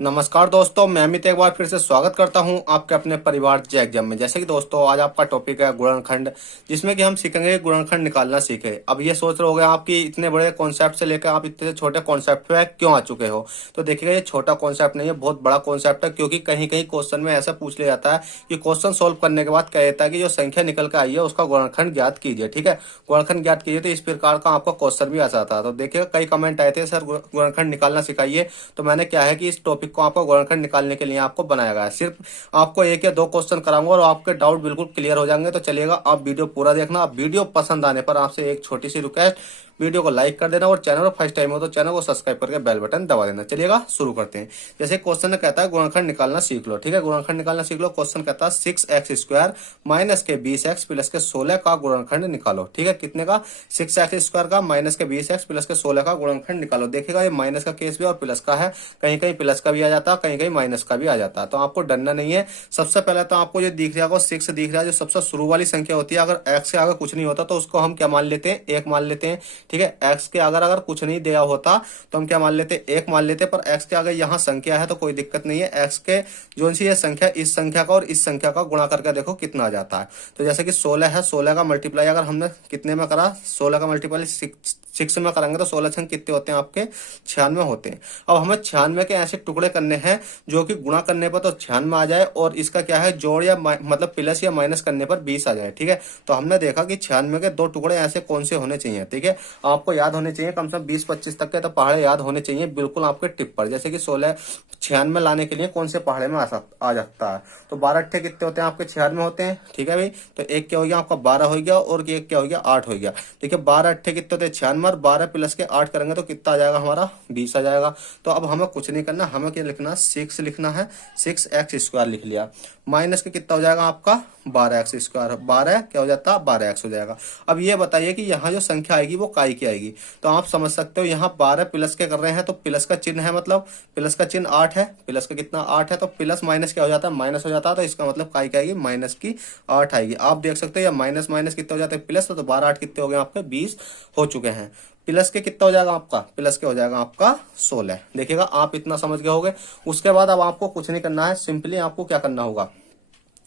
नमस्कार दोस्तों, मैं अमित एक बार फिर से स्वागत करता हूं आपके अपने परिवार जे एग्जाम में। जैसे कि दोस्तों आज आपका टॉपिक है गुणनखंड, जिसमें कि हम सीखेंगे गुणनखंड निकालना सीखे। अब ये सोच रहे होगे आप कि इतने बड़े कॉन्सेप्ट से लेकर आप इतने छोटे कॉन्सेप्ट पे क्यों आ चुके हो। तो देखिएगा, ये छोटा कॉन्सेप्ट नहीं है, बहुत बड़ा कॉन्सेप्ट है। क्योंकि कहीं कहीं क्वेश्चन में ऐसा पूछ लिया जाता है कि क्वेश्चन सोल्व करने के बाद कह देता है कि जो संख्या निकल कर आई है उसका गुणनखंड ज्ञात कीजिए। ठीक है, गुणनखंड ज्ञात कीजिए, तो इस प्रकार का आपका क्वेश्चन भी आ जाता है। तो देखिएगा, कई कमेंट आए थे सर गुणनखंड निकालना सिखाइए। तो मैंने क्या है कि इस टॉपिक को आपको गुणनखंड निकालने के लिए आपको बनाया गया है। सिर्फ आपको एक या दो क्वेश्चन कराऊंगा और आपके डाउट बिल्कुल क्लियर हो जाएंगे। तो चलिएगा, आप वीडियो पूरा देखना। आप वीडियो पसंद आने पर आपसे एक छोटी सी रिक्वेस्ट, वीडियो को लाइक कर देना और चैनल पर फर्स्ट टाइम हो तो चैनल को सब्सक्राइब करके बेल बटन दबा देना। चलिएगा शुरू करते हैं। जैसे क्वेश्चन कहता है गुणनखंड निकालना सीख लो। ठीक है, गुणनखंड निकालना सीख लो। क्वेश्चन कहता है 6x² माइनस के 20x प्लस के 16 का गुणनखंड निकालो। ठीक है, कितने का? 6x² का माइनस के 20x प्लस के 16 का गुणनखंड निकालो। देखिएगा, ये माइनस का केस भी और प्लस का है। कहीं कहीं प्लस का भी आ जाता है, कहीं कहीं माइनस का भी आ जाता है। तो आपको डरना नहीं है। सबसे पहले तो आपको जो दिख रहा है 6 दिख रहा है, जो सबसे शुरू वाली संख्या होती है। अगर x के आगे कुछ नहीं होता तो उसको हम क्या मान लेते हैं? 1 मान लेते हैं। ठीक है, x के अगर अगर कुछ नहीं दिया होता तो हम क्या मान लेते? 1 मान लेते। पर x के आगे यहाँ संख्या है तो कोई दिक्कत नहीं है। x के जो सी ये संख्या, इस संख्या का और इस संख्या का गुणा करके देखो कितना आ जाता है। तो जैसे कि 16 है, 16 का मल्टीप्लाई अगर हमने कितने में करा? 16 का मल्टीप्लाई 6 में करेंगे तो 16 छंग कितने होते हैं आपके? 96 होते हैं। अब हमें 96 के ऐसे टुकड़े करने हैं जो कि गुणा करने पर तो 96 आ जाए और इसका क्या है, जोड़ या मतलब प्लस या माइनस करने पर 20 आ जाए। ठीक है, तो हमने देखा कि 96 के दो टुकड़े ऐसे कौन से होने चाहिए। ठीक है, आपको याद होने चाहिए, कम से कम 20-25 तक के तो पहाड़े याद होने चाहिए बिल्कुल आपके टिप पर। जैसे कि 96 लाने के लिए कौन से पहाड़े में आ जाता है। तो 12 अट्ठे कितने होते हैं आपके? 96 होते हैं। ठीक है भाई, तो एक क्या हो गया आपका? 12 हो गया और एक क्या हो गया? 8 हो गया। देखिए 12 अट्ठे कितने होते हैं? 96। 12 प्लस के 8 करेंगे तो कितना आ जाएगा हमारा? 20 आ जाएगा। तो अब हमें कुछ नहीं करना, हमें क्या लिखना? 6 लिखना है। 6x² लिख लिया। माइनस के कितना हो जाएगा आपका? 12x²। 12 क्या हो जाता है? 12x हो जाएगा। अब ये बताइए कि यहाँ जो संख्या आएगी वो काय की आएगी। तो आप समझ सकते हो, यहाँ 12 प्लस के कर रहे हैं तो प्लस का चिन्ह है, मतलब प्लस का चिन्ह 8 है। प्लस का कितना? 8 है। तो प्लस माइनस क्या हो जाता है? माइनस हो जाता है। तो इसका मतलब काय की आएगी? माइनस की 8 आएगी। आप देख सकते हो या माइनस माइनस कितने हो जाते हैं? प्लस। तो 12 8 कितने हो गए आपके? 20 हो चुके हैं। प्लस के कितना हो जाएगा आपका? प्लस के हो जाएगा आपका 16। देखिएगा, आप इतना समझ गए होगे। उसके बाद अब आपको कुछ नहीं करना है, सिंपली आपको क्या करना होगा?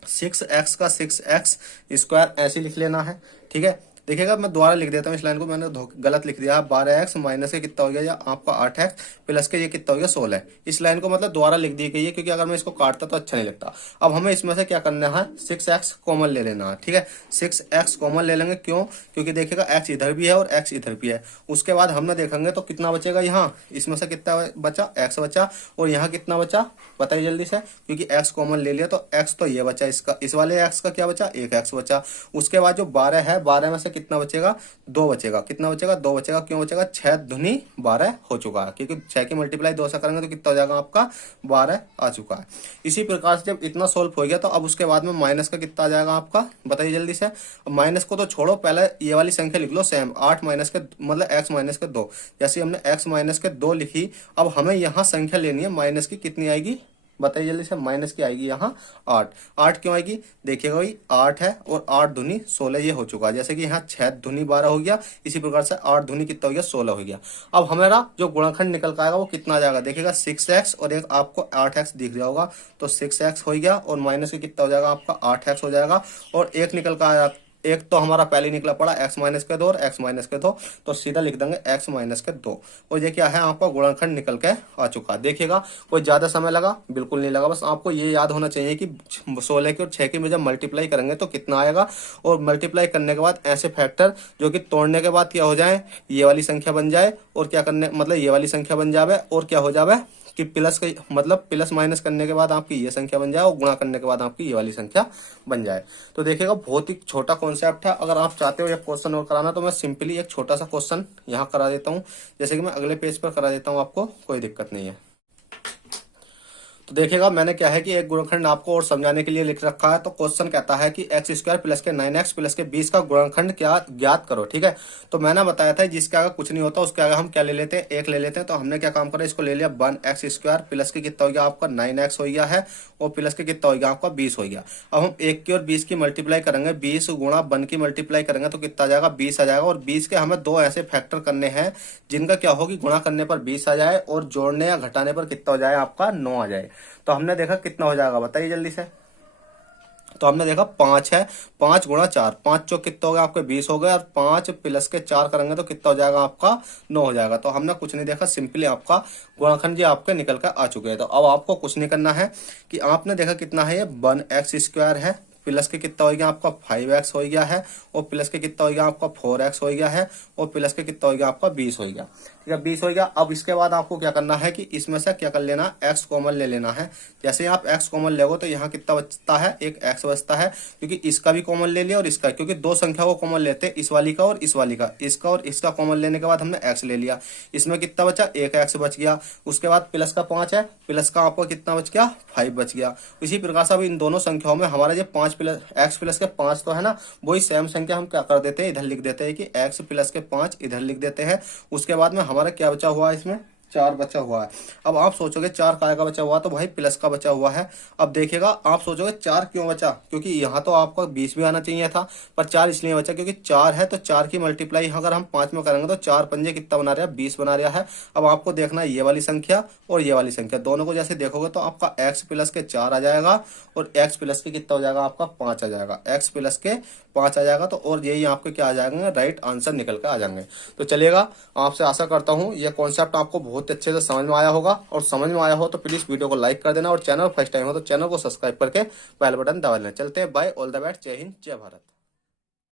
6x का 6x² ऐसे लिख लेना है। ठीक है, देखिएगा मैं दोबारा लिख देता हूँ इस लाइन को, मैंने गलत लिख दिया। 12x माइनस के कितना हो गया या आपका 8x प्लस के ये कितना हो गया? 16। इस लाइन को मतलब दोबारा लिख दी गई है क्योंकि अगर मैं इसको काटता तो अच्छा नहीं लगता। अब हमें इसमें से क्या करना है? 6x कॉमन ले लेना है। ठीक है, 6x कॉमन ले लेंगे। क्यों? क्योंकि देखिएगा x इधर भी है और x इधर भी है। उसके बाद हमने देखेंगे तो कितना बचेगा यहाँ? इसमें से कितना बचा? x बचा। और यहाँ कितना बचा बताइए जल्दी से, क्योंकि x कॉमन ले लिया तो x तो ये बचा, इसका इस वाले x का क्या बचा? 1x बचा। उसके बाद जो 12 है, 12 में से कितना बचेगा? 2 बचेगा। कितना बचेगा? 2 बचेगा। क्यों बचेगा? 6 दूनी 12 हो चुका है, क्योंकि 6 की मल्टीप्लाई 2 से करेंगे तो कितना हो जाएगा आपका? 12 आ चुका है। इसी प्रकार से जब इतना सोल्व हो गया तो अब उसके बाद में माइनस का कितना आ जाएगा आपका? बताइए जल्दी से। माइनस को तो छोड़ो, पहले ये वाली संख्या लिख लो सेम। 8 माइनस के मतलब x माइनस के 2। जैसे हमने x माइनस के 2 लिखी, अब हमें यहाँ संख्या लेनी है माइनस की। कितनी आएगी बताइए जल्दी से? माइनस की आएगी यहाँ 8। 8 क्यों आएगी? देखिएगा भाई, 8 है और 8 दूनी 16 ये हो चुका है। जैसे कि यहाँ 6 दूनी 12 हो गया, इसी प्रकार से 8 दूनी कितना हो गया? 16 हो गया। अब हमारा जो गुणनखंड निकल कर आएगा वो कितना आ जाएगा? देखिएगा 6x और एक आपको 8x दिख रहा होगा, तो 6x हो गया और माइनस के कितना हो जाएगा आपका? 8x हो जाएगा। और एक निकल कर आया, एक तो हमारा पहले निकला पड़ा x माइनस के 2 और x माइनस के 2, तो सीधा लिख देंगे x माइनस के 2। और ये क्या है? आपका गुणनखंड निकल के आ चुका है। देखिएगा, कोई ज्यादा समय लगा? बिल्कुल नहीं लगा। बस आपको ये याद होना चाहिए कि 16 की और 6 की में जब मल्टीप्लाई करेंगे तो कितना आएगा। और मल्टीप्लाई करने के बाद ऐसे फैक्टर जो कि तोड़ने के बाद क्या हो जाए? ये वाली संख्या बन जाए। और क्या करने मतलब ये वाली संख्या बन जावे और क्या हो जावे कि प्लस का मतलब प्लस माइनस करने के बाद आपकी ये संख्या बन जाए और गुणा करने के बाद आपकी ये वाली संख्या बन जाए। तो देखिएगा, बहुत ही छोटा कॉन्सेप्ट है। अगर आप चाहते हो ये क्वेश्चन और कराना तो मैं सिंपली एक छोटा सा क्वेश्चन यहाँ करा देता हूँ। जैसे कि मैं अगले पेज पर करा देता हूँ आपको, कोई दिक्कत नहीं है। तो देखिएगा मैंने क्या है कि एक गुणनखंड आपको और समझाने के लिए लिख रखा है। तो क्वेश्चन कहता है कि एक्स स्क्वायर प्लस के 9x प्लस के 20 का गुणनखंड क्या ज्ञात करो। ठीक है, तो मैंने बताया था जिसके आगे कुछ नहीं होता उसके आगे हम क्या ले लेते हैं, एक ले लेते हैं। तो हमने क्या काम करा, इसको ले लिया 1x स्क्वायर प्लस के कितना हो गया आपका 9x हो गया है, और प्लस के कितना हो गया आपका 20 हो गया। अब हम 1 की और 20 की मल्टीप्लाई करेंगे, 20 गुणा 1 की मल्टीप्लाई करेंगे तो कितना आ जाएगा 20 आ जाएगा। और 20 के हमें दो ऐसे फैक्टर करने हैं जिनका क्या होगी, गुणा करने पर 20 आ जाए और जोड़ने या घटाने पर कितना हो जाए आपका 9 आ जाए। तो हमने देखा कितना हो जाएगा, बताइए जल्दी से। तो हमने देखा 5 है, 5 गुणा 4, 5 चौक कितना हो गया आपके 20 हो गए, और 5 प्लस के 4 करेंगे तो कितना हो जाएगा आपका 9 हो जाएगा। तो हमने कुछ नहीं देखा, सिंपली आपका गुणनखंड जी आपके निकल कर आ चुके हैं। तो अब आपको कुछ नहीं करना है कि आपने देखा कितना है, ये 1x स्क्वायर है, प्लस के कितना हो गया आपका 5x हो गया है, और प्लस के कितना हो गया आपका 4x हो गया है, और प्लस के कितना हो गया आपका 20 हो गया। ठीक है, 20 हो गया। अब इसके बाद आपको क्या करना है कि इसमें से क्या कर लेना, x कॉमन ले लेना है। जैसे आप x कॉमन लेगो तो यहाँ कितना बचता है, एक x बचता है, क्योंकि इसका भी कॉमन ले लिया और इसका, क्योंकि दो संख्या को कॉमन लेते हैं, इस वाली का और इस वाली का, इसका और इसका कॉमन लेने के बाद हमने x ले लिया। इसमें कितना बचा, एक x बच गया। उसके बाद प्लस का 5 है, प्लस का आपको कितना बच गया 5 बच गया। इसी प्रकार से अब इन दोनों संख्याओं में हमारा जो 5 प्लस x प्लस के 5 तो है ना, वही सेम संख्या हम क्या कर देते हैं, इधर लिख देते हैं कि x प्लस के 5 इधर लिख देते हैं। उसके बाद में हमारा क्या बचा हुआ है, इसमें 4 बचा हुआ है। अब आप सोचोगे 4 काय का बचा हुआ, तो भाई प्लस का बचा हुआ है। अब देखिएगा आप सोचोगे 4 क्यों बचा, क्योंकि यहाँ तो आपका 20 भी आना चाहिए था, पर 4 इसलिए बचा क्योंकि 4 है, तो 4 की मल्टीप्लाई अगर हम 5 में करेंगे तो 4 पंजे कितना बना रहा है, 20 बना रहा है। अब आपको देखना है ये वाली संख्या और ये वाली संख्या, दोनों को जैसे देखोगे तो आपका x प्लस के 4 आ जाएगा, और x प्लस के कितना हो जाएगा आपका 5 आ जाएगा, x प्लस के 5 आ जाएगा। तो और यही आपके क्या आ जाएंगे, राइट आंसर निकल कर आ जाएंगे। तो चलिएगा, आपसे आशा करता हूँ ये कॉन्सेप्ट आपको बहुत अच्छे से समझ में आया होगा, और समझ में आया हो तो प्लीज वीडियो को लाइक कर देना, और चैनल फर्स्ट टाइम हो तो चैनल को सब्सक्राइब करके बेल बटन दबा लेना। चलते हैं, बाय, ऑल द बेस्ट, जय हिंद, जय भारत।